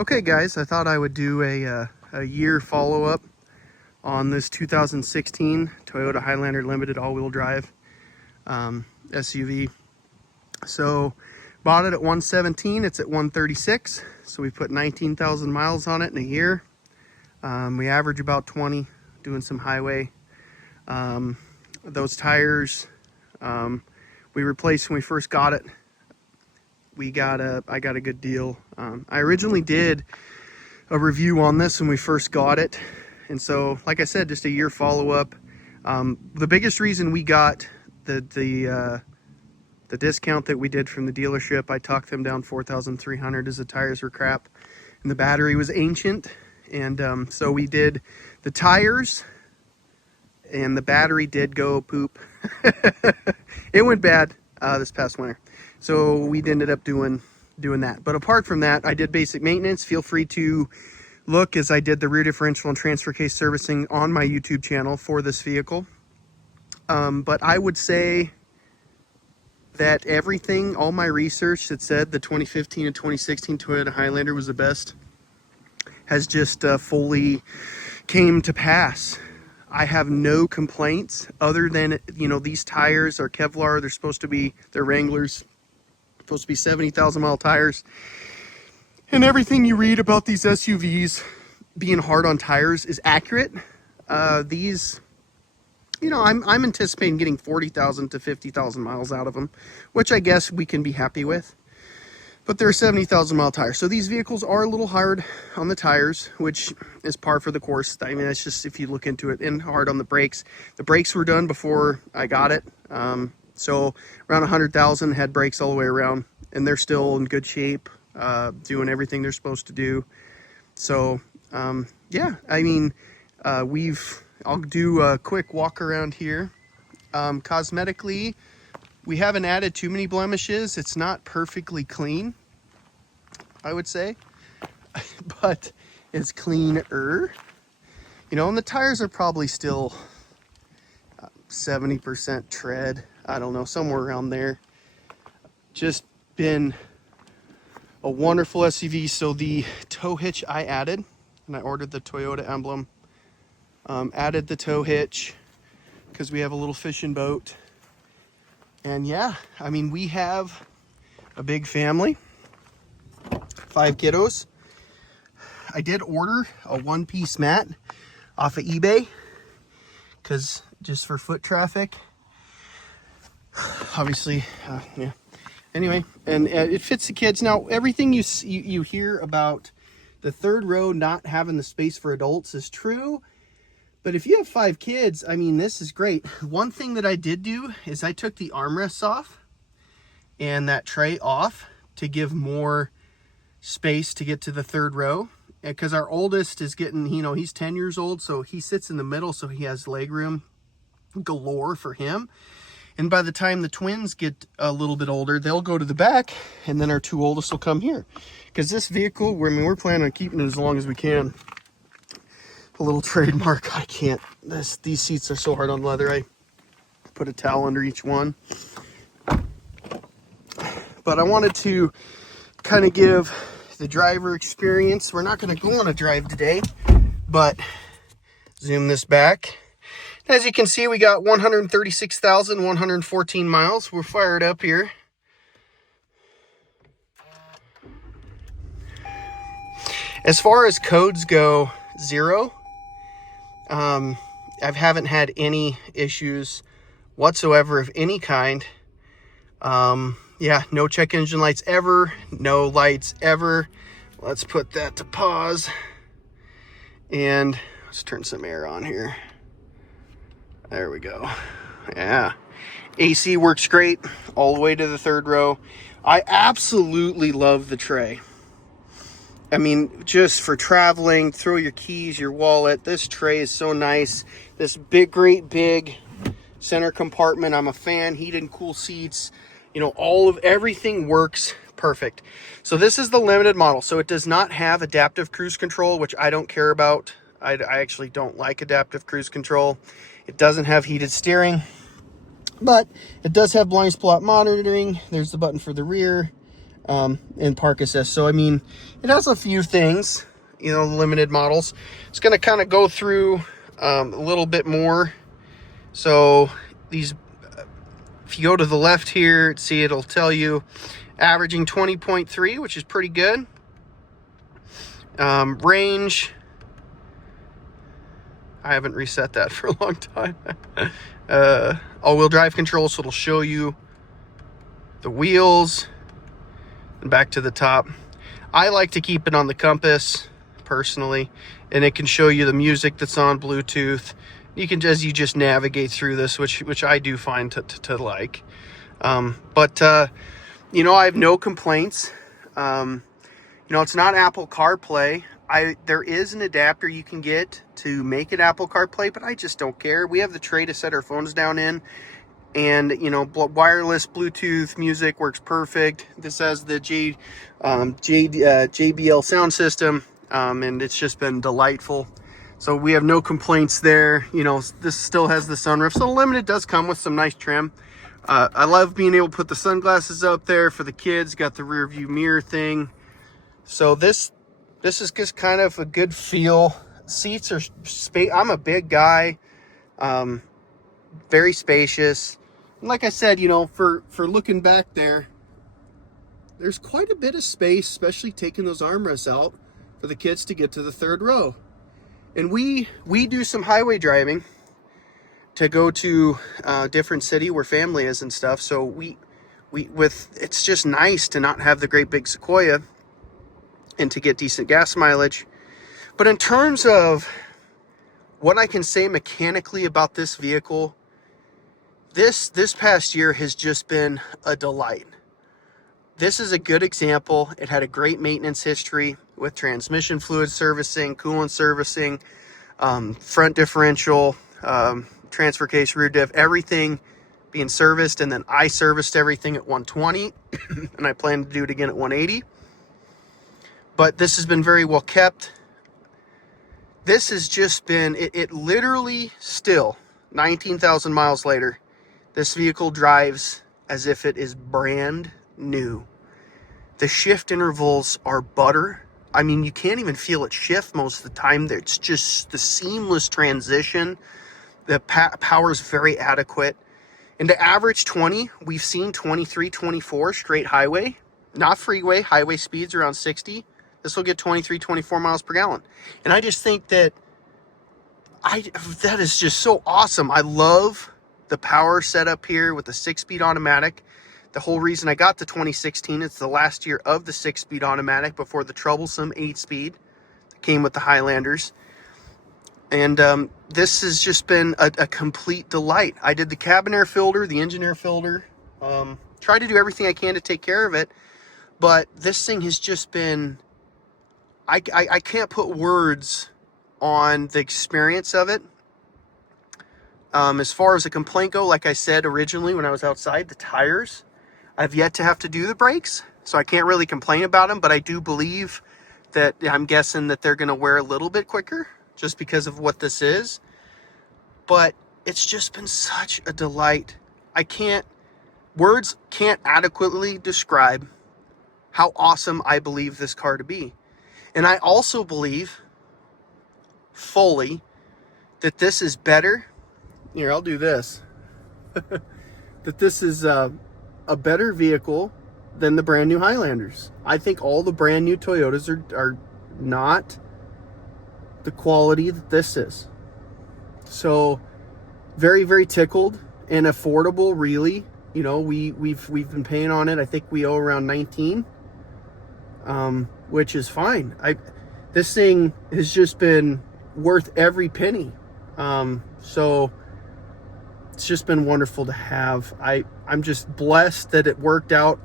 Okay guys, I thought I would do a year follow-up on this 2016 Toyota Highlander Limited all-wheel drive SUV. So bought it at 117, it's at 136, so we put 19,000 miles on it in a year. We average about 20 doing some highway. Those tires we replaced when we first got it. I got a good deal. I originally did a review on this when we first got it, and so like I said, just a year follow-up. The biggest reason we got the discount that we did from the dealership, I talked them down 4,300 as the tires were crap and the battery was ancient, and so we did the tires, and the battery did go poop. It went bad this past winter, so we ended up doing that. But apart from that, I did basic maintenance. Feel free to look, as I did the rear differential and transfer case servicing on my YouTube channel for this vehicle. But I would say that everything, all my research that said the 2015 and 2016 Toyota Highlander was the best, has just fully came to pass. I have no complaints other than, you know, these tires are Kevlar. They're Wranglers, supposed to be 70,000 mile tires. And everything you read about these SUVs being hard on tires is accurate. These, you know, I'm anticipating getting 40,000 to 50,000 miles out of them, which I guess we can be happy with. But they're 70,000 mile tires. So these vehicles are a little hard on the tires, which is par for the course. I mean, it's just, if you look into it, and hard on the brakes. The brakes were done before I got it. So around 100,000, had brakes all the way around, and they're still in good shape, doing everything they're supposed to do. So yeah, I mean, I'll do a quick walk around here. Cosmetically, we haven't added too many blemishes. It's not perfectly clean, I would say, but it's cleaner. You know, and the tires are probably still 70% tread. I don't know, somewhere around there. Just been a wonderful SUV. So the tow hitch I added, and I ordered the Toyota emblem. Added the tow hitch because we have a little fishing boat. And yeah, I mean, we have a big family, 5 kiddos. I did order a one-piece mat off of eBay, because just for foot traffic, obviously. Yeah, anyway, and it fits the kids. Now, everything you hear about the third row not having the space for adults is true. But if you have 5 kids, I mean, this is great. One thing that I did do is I took the armrests off and that tray off to give more space to get to the third row. Because our oldest is getting, you know, he's 10 years old, so he sits in the middle, so he has leg room galore for him. And by the time the twins get a little bit older, they'll go to the back, and then our 2 oldest will come here. Because this vehicle, I mean, we're planning on keeping it as long as we can. A little trademark, I can't, these seats are so hard on leather, I put a towel under each one. But I wanted to kind of give the driver experience. We're not going to go on a drive today, but zoom this back. As you can see, we got 136,114 miles. We're fired up here. As far as codes go, 0. I haven't had any issues whatsoever of any kind. Yeah, no check engine lights ever, no lights ever. Let's put that to pause, and let's turn some air on here. There we go. Yeah, AC works great all the way to the third row. I absolutely love the tray. I mean, just for traveling, throw your keys, your wallet. This tray is so nice. This great big center compartment. I'm a fan. Heated and cool seats. You know, everything works perfect. So this is the limited model. So it does not have adaptive cruise control, which I don't care about. I actually don't like adaptive cruise control. It doesn't have heated steering, but it does have blind spot monitoring. There's the button for the rear. and park assist. So I mean, it has a few things, you know, limited models. It's going to kind of go through a little bit more. So these, if you go to the left here, see, it'll tell you averaging 20.3, which is pretty good. Range, I haven't reset that for a long time. All-wheel drive control, so it'll show you the wheels. And back to the top. I like to keep it on the compass, personally, and it can show you the music that's on Bluetooth. You can just navigate through this, which I do find to like. You know, I have no complaints. You know, it's not Apple CarPlay. There is an adapter you can get to make it Apple CarPlay, but I just don't care. We have the tray to set our phones down in, and you know, wireless Bluetooth music works perfect. This has the JBL sound system, and it's just been delightful. So we have no complaints there. You know, this still has the sunroof, so the Limited does come with some nice trim. I love being able to put the sunglasses up there for the kids. Got the rear view mirror thing. So this is just kind of a good feel. Seats are I'm a big guy, very spacious. And like I said, you know, for looking back there's quite a bit of space, especially taking those armrests out for the kids to get to the third row. And we do some highway driving to go to a different city where family is and stuff. So it's just nice to not have the great big Sequoia and to get decent gas mileage. But in terms of what I can say mechanically about this vehicle, this past year has just been a delight. This is a good example. It had a great maintenance history with transmission fluid servicing, coolant servicing, front differential, transfer case, rear diff, everything being serviced. And then I serviced everything at 120 and I plan to do it again at 180. But this has been very well kept. This has just been, it literally still, 19,000 miles later, this vehicle drives as if it is brand new. The shift intervals are butter. I mean, you can't even feel it shift most of the time. It's just the seamless transition. The power is very adequate. And to average 20, we've seen 23, 24 straight highway, not freeway, highway speeds around 60. This will get 23, 24 miles per gallon. And I just think that that is just so awesome. I love the power setup here with the 6-speed automatic. The whole reason I got the 2016, it's the last year of the 6-speed automatic before the troublesome 8-speed that came with the Highlanders. And this has just been a complete delight. I did the cabin air filter, the engine air filter, tried to do everything I can to take care of it. But this thing has just been, I can't put words on the experience of it. As far as a complaint go, like I said originally when I was outside, the tires, I've yet to have to do the brakes, so I can't really complain about them, but I do believe that I'm guessing that they're going to wear a little bit quicker just because of what this is. But it's just been such a delight. Words can't adequately describe how awesome I believe this car to be. And I also believe fully that this is better. Here, I'll do this. That this is a better vehicle than the brand new Highlanders. I think all the brand new Toyotas are not the quality that this is. So very, very tickled and affordable, really. You know, we've been paying on it. I think we owe around 19, which is fine. This thing has just been worth every penny. So it's just been wonderful to have. I'm just blessed that it worked out.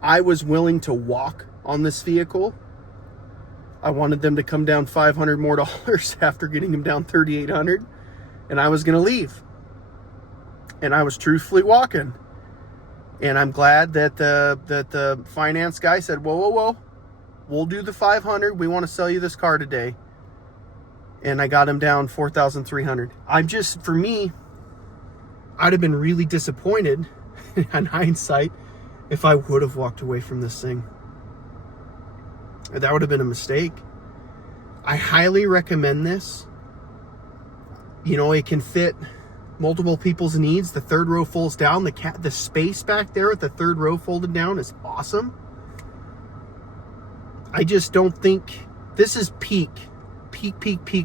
I was willing to walk on this vehicle. I wanted them to come down $500 more after getting them down $3,800, and I was going to leave. And I was truthfully walking. And I'm glad that the finance guy said, whoa, we'll do the 500. We want to sell you this car today. And I got him down 4,300. For me, I'd have been really disappointed in hindsight if I would have walked away from this thing. That would have been a mistake. I highly recommend this. You know, it can fit multiple people's needs. The third row folds down. The space back there with the third row folded down is awesome. I just don't think this is peak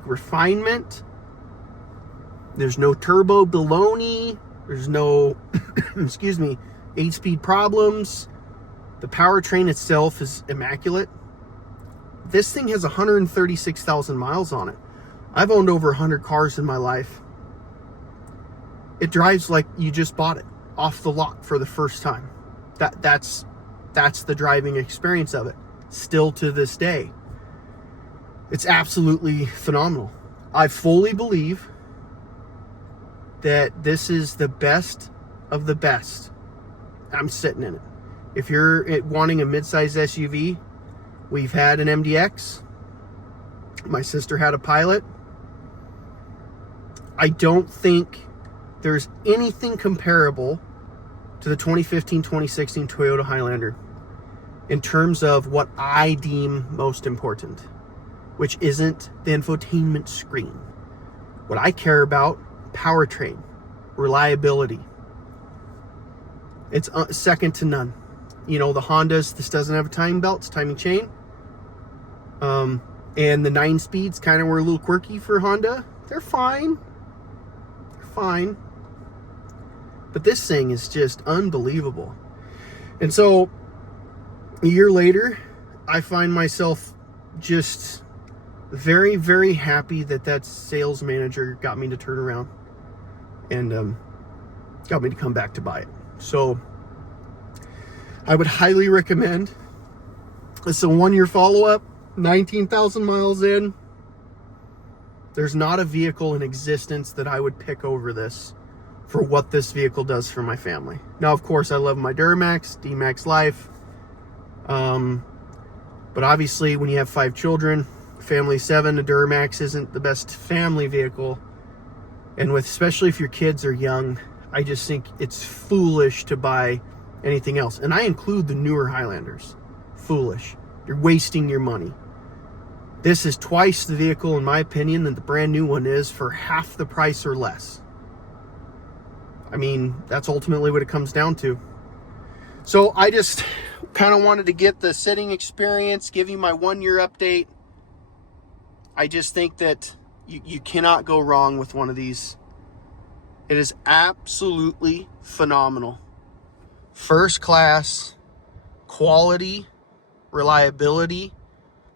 refinement. There's no turbo baloney. There's no, excuse me, 8-speed problems. The powertrain itself is immaculate. This thing has 136,000 miles on it. I've owned over 100 cars in my life. It drives like you just bought it off the lot for the first time. That's the driving experience of it. Still to this day. It's absolutely phenomenal. I fully believe that this is the best of the best. I'm sitting in it. If you're wanting a mid-size SUV, we've had an MDX. My sister had a Pilot. I don't think there's anything comparable to the 2015-2016 Toyota Highlander in terms of what I deem most important, which isn't the infotainment screen. What I care about, powertrain, reliability. It's second to none. You know, the Hondas, this doesn't have a timing belt, it's timing chain. And the 9 speeds kind of were a little quirky for Honda. They're fine. They're fine. But this thing is just unbelievable. And so, a year later, I find myself just very, very happy that sales manager got me to turn around and got me to come back to buy it. So I would highly recommend. It's a 1-year follow-up, 19,000 miles in. There's not a vehicle in existence that I would pick over this for what this vehicle does for my family. Now, of course, I love my Duramax, D-Max Life. But obviously, when you have 5 children, family 7, a Duramax isn't the best family vehicle. And especially if your kids are young, I just think it's foolish to buy anything else. And I include the newer Highlanders. Foolish. You're wasting your money. This is twice the vehicle, in my opinion, than the brand new one is for half the price or less. I mean, that's ultimately what it comes down to. So I just kind of wanted to get the sitting experience, give you my 1-year update. I just think that you cannot go wrong with one of these. It is absolutely phenomenal. First class, quality, reliability,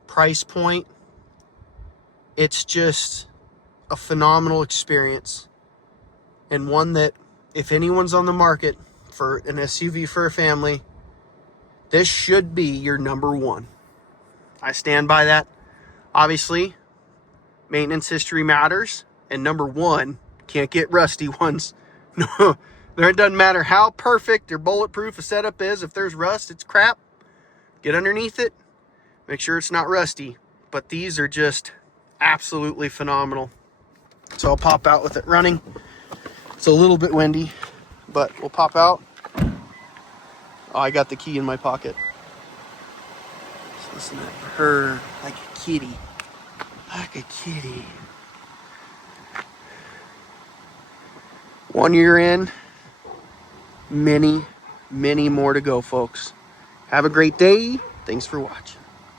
price point. It's just a phenomenal experience. And one that, if anyone's on the market for an SUV for a family, this should be your number one. I stand by that. Obviously, maintenance history matters. And number one, can't get rusty ones. No, it doesn't matter how perfect or bulletproof a setup is. If there's rust, it's crap. Get underneath it. Make sure it's not rusty. But these are just absolutely phenomenal. So I'll pop out with it running. It's a little bit windy, but we'll pop out. Oh, I got the key in my pocket. Just listen to her like a kitty. Like a kitty. 1 year in, many, many more to go, folks. Have a great day. Thanks for watching.